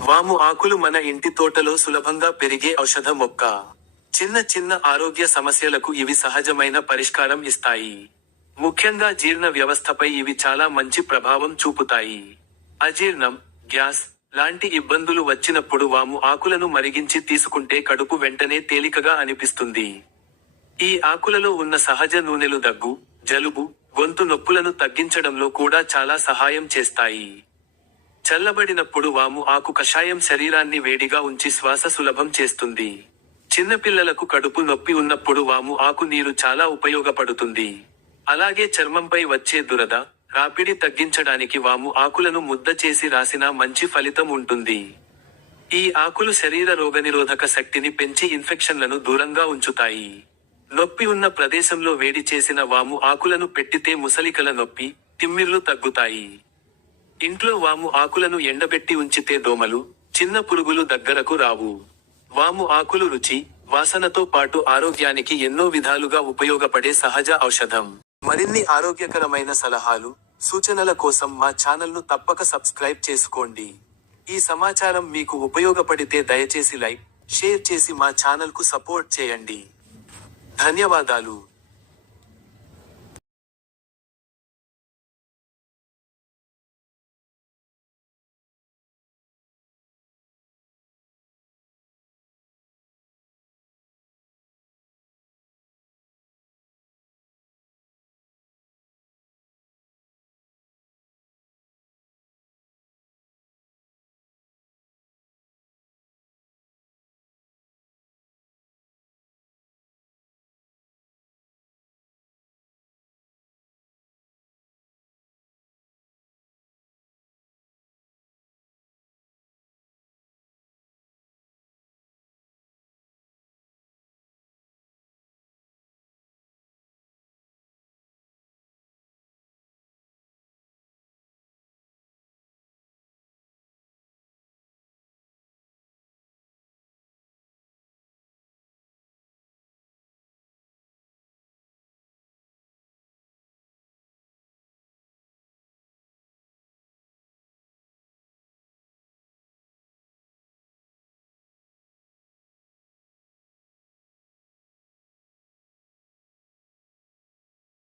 వాము ఆకులు మన ఇంటి తోటలో సులభంగా పెరిగే ఔషధ మొక్క. చిన్న చిన్న ఆరోగ్య సమస్యలకు ఇవి సహజమైన పరిష్కారం ఇస్తాయి. ముఖ్యంగా జీర్ణ వ్యవస్థపై ఇవి చాలా మంచి ప్రభావం చూపుతాయి. అజీర్ణం, గ్యాస్ లాంటి ఇబ్బందులు వచ్చినప్పుడు వాము ఆకులను మరిగించి తీసుకుంటే కడుపు వెంటనే తేలికగా అనిపిస్తుంది. ఈ ఆకులలో ఉన్న సహజ నూనెలు దగ్గు, జలుబు, గొంతు నొప్పులను తగ్గించడంలో కూడా చాలా సహాయం చేస్తాయి. చల్లబడినప్పుడు వాము ఆకు కషాయం శరీరాన్ని వేడిగా ఉంచి శ్వాస సులభం చేస్తుంది. చిన్నపిల్లలకు కడుపు నొప్పి ఉన్నప్పుడు వాము ఆకు నీరు చాలా ఉపయోగపడుతుంది. అలాగే చర్మంపై వచ్చే దురద, రాపిడి తగ్గించడానికి వాము ఆకులను ముద్ద చేసి రాసినా మంచి ఫలితం ఉంటుంది. ఈ ఆకులు శరీర రోగనిరోధక శక్తిని పెంచి ఇన్ఫెక్షన్లను దూరంగా ఉంచుతాయి. నొప్పి ఉన్న ప్రదేశంలో వేడి చేసిన వాము ఆకులను పెట్టితే ముసలికల నొప్పి, తిమ్మిర్లు తగ్గుతాయి. ఇంట్లో వాము ఆకులను ఎండబెట్టి ఉంచితే దోమలు, చిన్న పురుగులు దగ్గరకు రావు. వాము ఆకులు రుచి, వాసనతో పాటు ఆరోగ్యానికి ఎన్నో విధాలుగా ఉపయోగపడే సహజ ఔషధం. మరిన్ని ఆరోగ్యకరమైన సలహాలు, సూచనల కోసం మా ఛానల్ను తప్పక సబ్స్క్రైబ్ చేసుకోండి. ఈ సమాచారం మీకు ఉపయోగపడితే దయచేసి లైక్, షేర్ చేసి మా ఛానల్కు సపోర్ట్ చేయండి. ధన్యవాదాలు.